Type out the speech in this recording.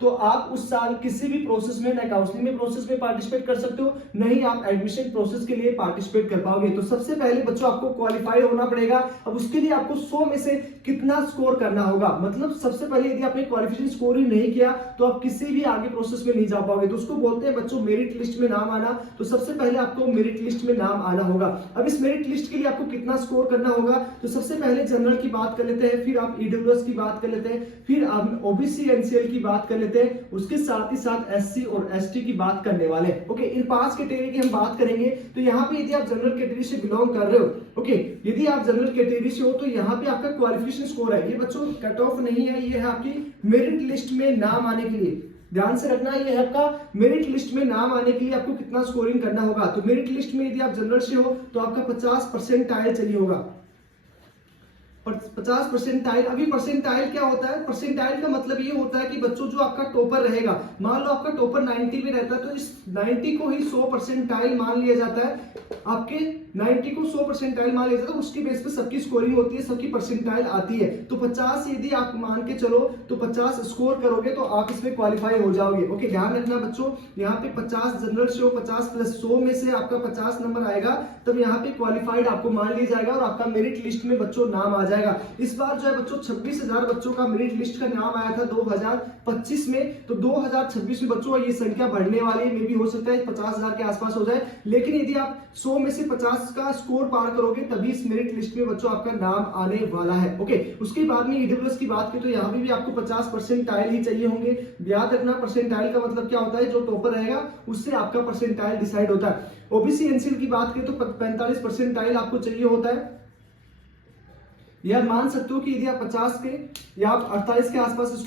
तो आप उस साल किसी भी प्रोसेस में, न काउंसलिंग में प्रोसेस में पार्टिसिपेट कर सकते हो, न ही आप एडमिशन प्रोसेस के लिए पार्टिसिपेट कर पाओगे। तो सबसे पहले बच्चों आपको क्वालिफाई होना पड़ेगा। अब उसके लिए आपको 100 में से कितना स्कोर करना होगा, मतलब सबसे पहले यदि आपने क्वालिफिकेशन स्कोर ही नहीं किया तो आप किसी भी आगे प्रोसेस में नहीं जा पाओगे। तो उसको बोलते हैं बच्चों मेरिट लिस्ट में नाम आना। तो सबसे पहले आपको मेरिट लिस्ट में नाम आना होगा। अब इस मेरिट लिस्ट के लिए आपको कितना स्कोर करना होगा, तो सबसे पहले जनरल की बात कर लेते हैं, फिर आप ईडब्ल्यूएस की बात कर लेते हैं, फिर आप ओबीसी एनसीएल की बात कर लेते हैं, उसके साथ ही साथ एससी और एसटी की बात करने वाले हैं। ओके, इन 5 कैटेगरी की हम बात करेंगे। तो यहाँ पे यदि आप जनरल कैटेगरी से बिलोंग कर रहे हो, ओके, यदि आप जनरल कैटेगरी से हो तो यहाँ पे आपका क्वालिफिकेशन स्कोर है, ये बच्चों कट ऑफ नहीं है, ये है आपकी मेरिट लिस्ट में नाम आने के लिए। ध्यान से रखना, ये है आपका मेरिट लिस्ट में नाम आने के लिए आपको कितना स्कोरिंग करना होगा। तो मेरिट लिस्ट में यदि आप जनरल से हो तो आपका 50 परसेंटाइल चाहिए होगा। 50 परसेंटाइल। अभी परसेंटाइल क्या होता है, परसेंटाइल का मतलब ये होता है कि बच्चों जो आपका टॉपर रहेगा, मान लो आपका टॉपर 90 में रहता है तो इस 90 को ही 100 परसेंटाइल मान लिया जाता है। आपके 90 को 100 परसेंटाइल मान लिया जाता है, उसकी बेस पे सबकी स्कोरिंग होती है, सबकी परसेंटाइल आती है। तो 50 यदि आप मान के चलो तो 50 स्कोर करोगे तो आप इसमें क्वालिफाई हो जाओगे। ओके, ध्यान रखना बच्चों, यहाँ पे 50 जनरल से हो, 50 प्लस 100 में से आपका 50 नंबर आएगा, तब यहाँ पे क्वालिफाइड आपको मान लिया जाएगा और आपका मेरिट लिस्ट में बच्चों नाम आ जाएगा। इस बार जो है बच्चों 26,000 बच्चों का मेरिट लिस्ट का नाम आया था 2025 में। तो 2026 में बच्चों ये संख्या बढ़ने वाली है, मे भी हो सकता है 50,000 के आसपास हो जाए। लेकिन यदि आप 100 में से 50 का स्कोर पार करोगे तभी इस मेरिट लिस्ट में बच्चों आपका नाम आने वाला है। ओके, उसके बाद में ईडब्ल्यूएस की बात करें तो यहाँ भी आपको 50 परसेंटाइल ही चाहिए होंगे। याद रखना, परसेंटाइल का मतलब क्या होता है, जो टॉपर रहेगा उससे आपका परसेंटाइल डिसाइड होता है। ओबीसी एनसीएल की बात करें तो 45 परसेंटाइल आपको चाहिए होता है। या मान सकते हो कि यदि आप 50 के या आप 48 के आसपास स्कोर